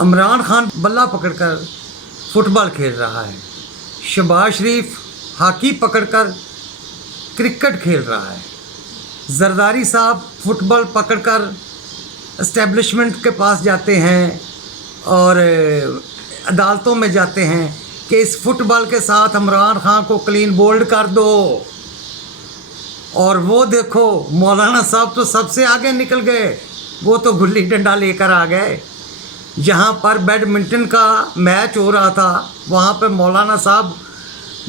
इमरान खान बल्ला पकड़कर फुटबॉल खेल रहा है, शहबाज शरीफ हॉकी पकड़कर क्रिकेट खेल रहा है, जरदारी साहब फुटबॉल पकड़कर एस्टेब्लिशमेंट के पास जाते हैं और अदालतों में जाते हैं कि इस फुटबॉल के साथ इमरान खान को क्लीन बोल्ड कर दो। और वो देखो मौलाना साहब तो सबसे आगे निकल गए, वो तो गुल्ली डंडा लेकर आ गए। जहाँ पर बैडमिंटन का मैच हो रहा था वहाँ पे मौलाना साहब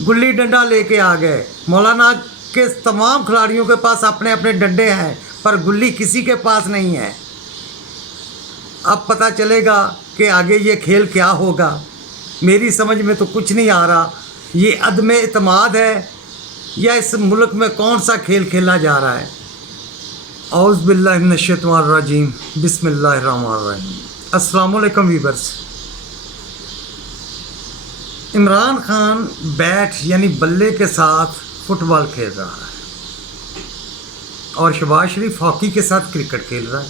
गुल्ली डंडा लेके आ गए। मौलाना के तमाम खिलाड़ियों के पास अपने अपने डंडे हैं पर गुल्ली किसी के पास नहीं है। अब पता चलेगा कि आगे ये खेल क्या होगा। मेरी समझ में तो कुछ नहीं आ रहा, ये अदम एतमाद है या इस मुल्क में कौन सा खेल खेला जा रहा है। औज़ु बिल्लाहि मिनश शैतानिर रजीम, बिस्मिल्लाहिर रहमानिर रहीम। अस्सलाम वालेकुम व्यूअर्स। इमरान खान बैट यानी बल्ले के साथ फुटबॉल खेल रहा है और शहबाज शरीफ हॉकी के साथ क्रिकेट खेल रहा है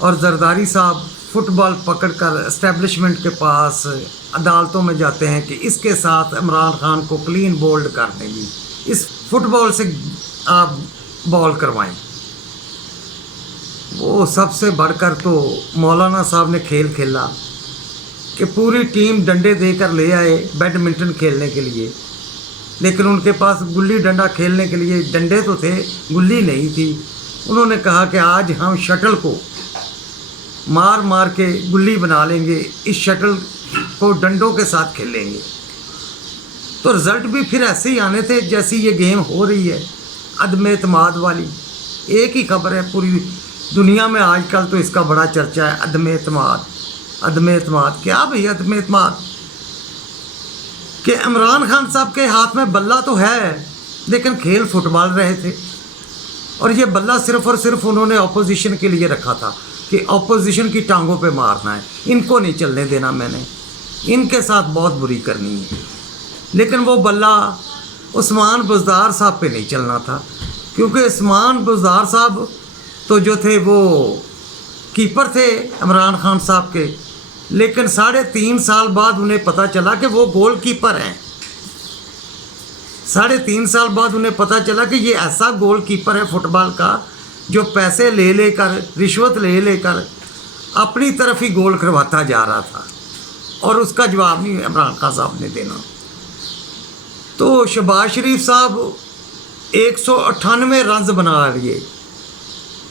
और जरदारी साहब फुटबॉल पकड़कर एस्टेब्लिशमेंट के पास अदालतों में जाते हैं कि इसके साथ इमरान खान को क्लीन बोल्ड कर देंगी, इस फुटबॉल से आप बॉल करवाएं। वो सबसे बढ़कर तो मौलाना साहब ने खेल खेला कि पूरी टीम डंडे देकर ले आए बैडमिंटन खेलने के लिए, लेकिन उनके पास गुल्ली डंडा खेलने के लिए डंडे तो थे, गुल्ली नहीं थी। उन्होंने कहा कि आज हम शटल को मार मार के गुल्ली बना लेंगे, इस शटल को डंडों के साथ खेलेंगे। तो रिज़ल्ट भी फिर ऐसे ही आने थे जैसी ये गेम हो रही है, अदम एतमाद वाली। एक ही खबर है पूरी दुनिया में आजकल तो इसका बड़ा चर्चा है, अदम एतमाद। अदम एतमाद क्या भाई? अदम एतमाद कि इमरान खान साहब के हाथ में बल्ला तो है लेकिन खेल फुटबॉल रहे थे और ये बल्ला सिर्फ़ और सिर्फ उन्होंने अपोजिशन के लिए रखा था कि अपोजिशन की टांगों पे मारना है, इनको नहीं चलने देना, मैंने इनके साथ बहुत बुरी करनी है। लेकिन वो बल्ला उस्मान बुज़दार साहब पे नहीं चलना था, क्योंकि उस्मान बुज़दार साहब तो जो थे वो कीपर थे इमरान खान साहब के, लेकिन 3.5 साल बाद उन्हें पता चला कि वो गोल कीपर हैं। 3.5 साल बाद उन्हें पता चला कि ये ऐसा गोल कीपर है फुटबॉल का जो पैसे ले लेकर, रिश्वत ले लेकर अपनी तरफ ही गोल करवाता जा रहा था और उसका जवाब नहीं इमरान खान साहब ने देना। तो शहबाज शरीफ साहब 198 रन बना लिए,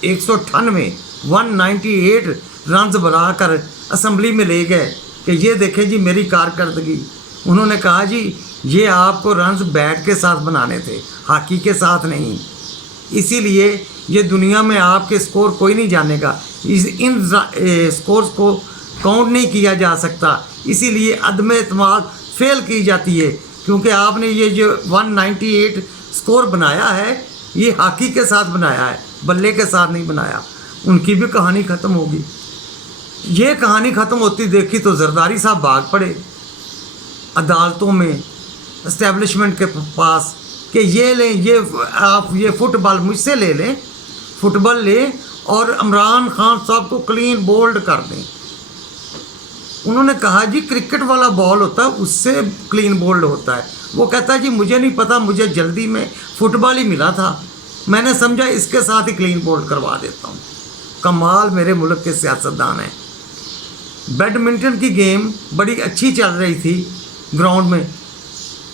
198 रन बनाकर असम्बली में ले गए कि ये देखें जी मेरी कारकर्दगी। उन्होंने कहा जी ये आपको रन्स बैट के साथ बनाने थे, हॉकी के साथ नहीं, इसीलिए ये दुनिया में आपके स्कोर कोई नहीं जानेगा, इन स्कोर्स को काउंट नहीं किया जा सकता, इसीलिए अदम एतमाद फेल की जाती है। क्योंकि आपने ये जो 198 स्कोर बनाया है ये हॉकी के साथ बनाया है, बल्ले के साथ नहीं बनाया। उनकी भी कहानी ख़त्म होगी। ये कहानी ख़त्म होती देखी तो जरदारी साहब भाग पड़े अदालतों में, एस्टेब्लिशमेंट के पास कि ये लें, ये आप ये फुटबॉल मुझसे ले लें, फुटबॉल ले और इमरान खान साहब को क्लीन बोल्ड कर दें। उन्होंने कहा जी क्रिकेट वाला बॉल होता है उससे क्लीन बोल्ड होता है। वो कहता है जी मुझे नहीं पता, मुझे जल्दी में फुटबॉल ही मिला था, मैंने समझा इसके साथ ही क्लीन बोल्ड करवा देता हूँ। कमाल मेरे मुल्क के सियासतदान हैं। बैडमिंटन की गेम बड़ी अच्छी चल रही थी ग्राउंड में,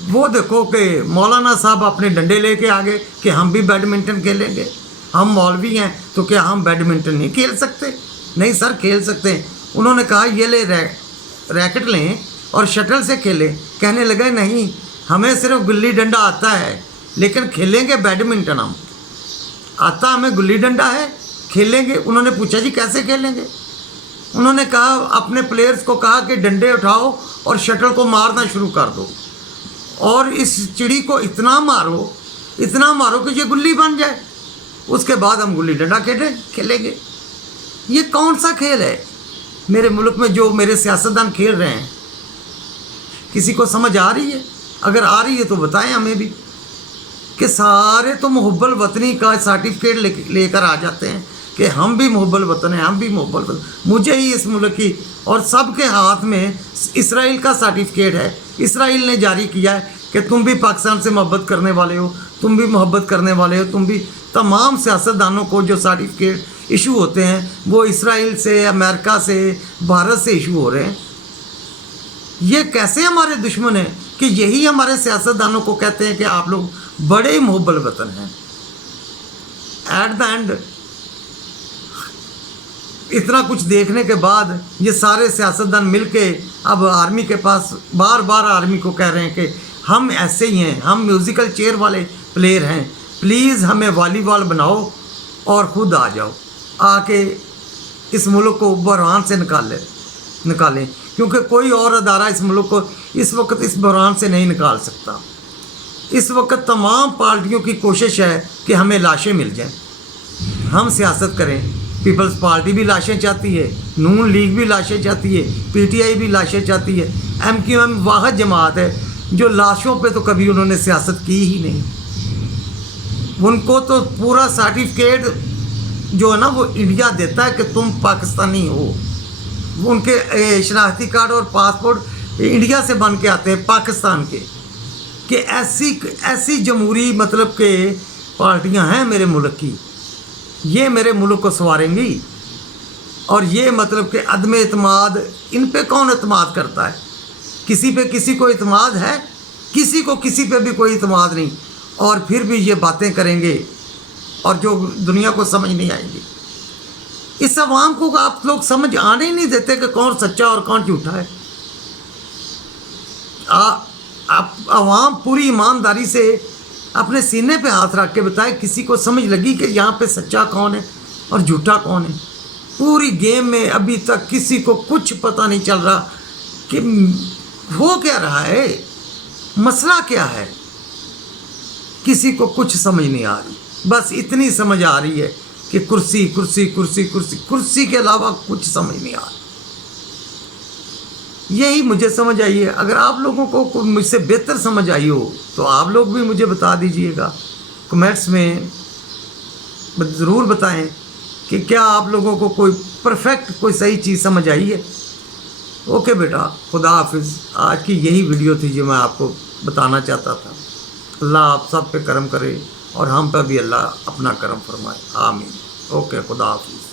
वो देखो कि मौलाना साहब अपने डंडे लेके आ गए कि हम भी बैडमिंटन खेलेंगे, हम मौलवी हैं तो क्या हम बैडमिंटन नहीं खेल सकते? नहीं सर खेल सकते हैं। उन्होंने कहा ये ले रैकेट लें और शटल से खेलें। कहने लगे नहीं हमें सिर्फ गुल्ली डंडा आता है लेकिन खेलेंगे बैडमिंटन, हम आता हमें गुल्ली डंडा है, खेलेंगे। उन्होंने पूछा जी कैसे खेलेंगे? उन्होंने कहा अपने प्लेयर्स को कहा कि डंडे उठाओ और शटल को मारना शुरू कर दो और इस चिड़ी को इतना मारो कि ये गुल्ली बन जाए, उसके बाद हम गुल्ली डंडा खेलेंगे। ये कौन सा खेल है मेरे मुल्क में जो मेरे सियासतदान खेल रहे हैं? किसी को समझ आ रही है? अगर आ रही है तो बताएं हमें भी कि सारे तो मुहब्बल वतनी का सर्टिफिकेट लेकर आ जाते हैं कि हम भी मुहब्बल वतन हैं, हम भी मुहब्बल वतन, मुझे ही इस मुल्क की और सबके हाथ में इसराइल का सर्टिफिकेट है। इसराइल ने जारी किया है कि तुम भी पाकिस्तान से मोहब्बत करने वाले हो, तुम भी मोहब्बत करने वाले हो, तुम भी। तमाम सियासतदानों को जो सर्टिफिकेट इशू होते हैं वो इसराइल से, अमेरिका से, भारत से इशू हो रहे हैं। ये कैसे हमारे दुश्मन हैं कि यही हमारे सियासतदानों को कहते हैं कि आप लोग बड़े ही मुहब्बल वतन हैं। एट द एंड इतना कुछ देखने के बाद ये सारे सियासतदान मिलके अब आर्मी के पास बार बार आर्मी को कह रहे हैं कि हम ऐसे ही हैं, हम म्यूज़िकल चेयर वाले प्लेयर हैं, प्लीज़ हमें वॉलीबॉल बनाओ और ख़ुद आ जाओ, आके इस मुल्क को बहरान से निकालें, क्योंकि कोई और अदारा इस मुल्क को इस वक्त इस बहरान से नहीं निकाल सकता। इस वक्त तमाम पार्टियों की कोशिश है कि हमें लाशें मिल जाएं, हम सियासत करें। पीपल्स पार्टी भी लाशें चाहती है, नून लीग भी लाशें चाहती है, पीटीआई भी लाशें चाहती है। एमक्यूएम वाहिद जमात है जो लाशों पे तो कभी उन्होंने सियासत की ही नहीं। उनको तो पूरा सर्टिफिकेट जो है ना वो इंडिया देता है कि तुम पाकिस्तानी हो। उनके शनाख्ती कार्ड और पासपोर्ट इंडिया से बन के आते हैं, पाकिस्तान के। कि ऐसी जमहूरी मतलब के पार्टियां हैं मेरे मुल्क की, ये मेरे मुल्क को संवारेंगी। और ये मतलब कि अदम एतमाद, इन पे कौन एतमाद करता है? किसी पे किसी को एतमाद है? किसी को किसी पे भी कोई एतमाद नहीं। और फिर भी ये बातें करेंगे और जो दुनिया को समझ नहीं आएंगी। इस अवाम को आप लोग समझ आने ही नहीं देते कि कौन सच्चा और कौन झूठा है। आप अवाम पूरी ईमानदारी से अपने सीने पे हाथ रख के बताए, किसी को समझ लगी कि यहाँ पे सच्चा कौन है और झूठा कौन है? पूरी गेम में अभी तक किसी को कुछ पता नहीं चल रहा कि हो क्या रहा है, मसला क्या है। किसी को कुछ समझ नहीं आ रही, बस इतनी समझ आ रही है कि कुर्सी कुर्सी कुर्सी कुर्सी, कुर्सी के अलावा कुछ समझ नहीं आ रहा। यही मुझे समझ आई है। अगर आप लोगों को मुझसे बेहतर समझ आई हो तो आप लोग भी मुझे बता दीजिएगा, कमेंट्स में ज़रूर बताएं कि क्या आप लोगों को कोई परफेक्ट कोई सही चीज़ समझ आई है। ओके बेटा, खुदा हाफिज़। आज की यही वीडियो थी जो मैं आपको बताना चाहता था। अल्लाह आप सब पे करम करे और हम पर भी अल्लाह अपना करम फरमाए, आमीन। ओके, खुदा हाफिज़।